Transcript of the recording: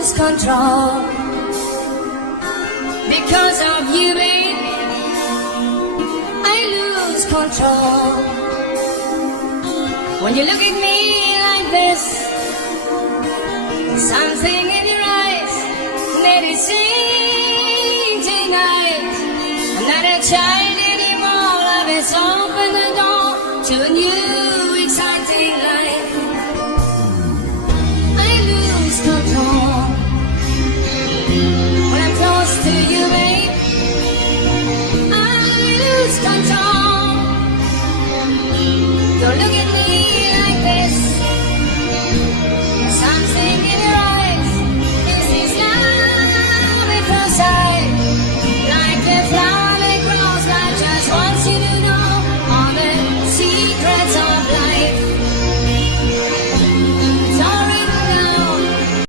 lose control. Because of you, babe, I lose control. When you look at me like this, something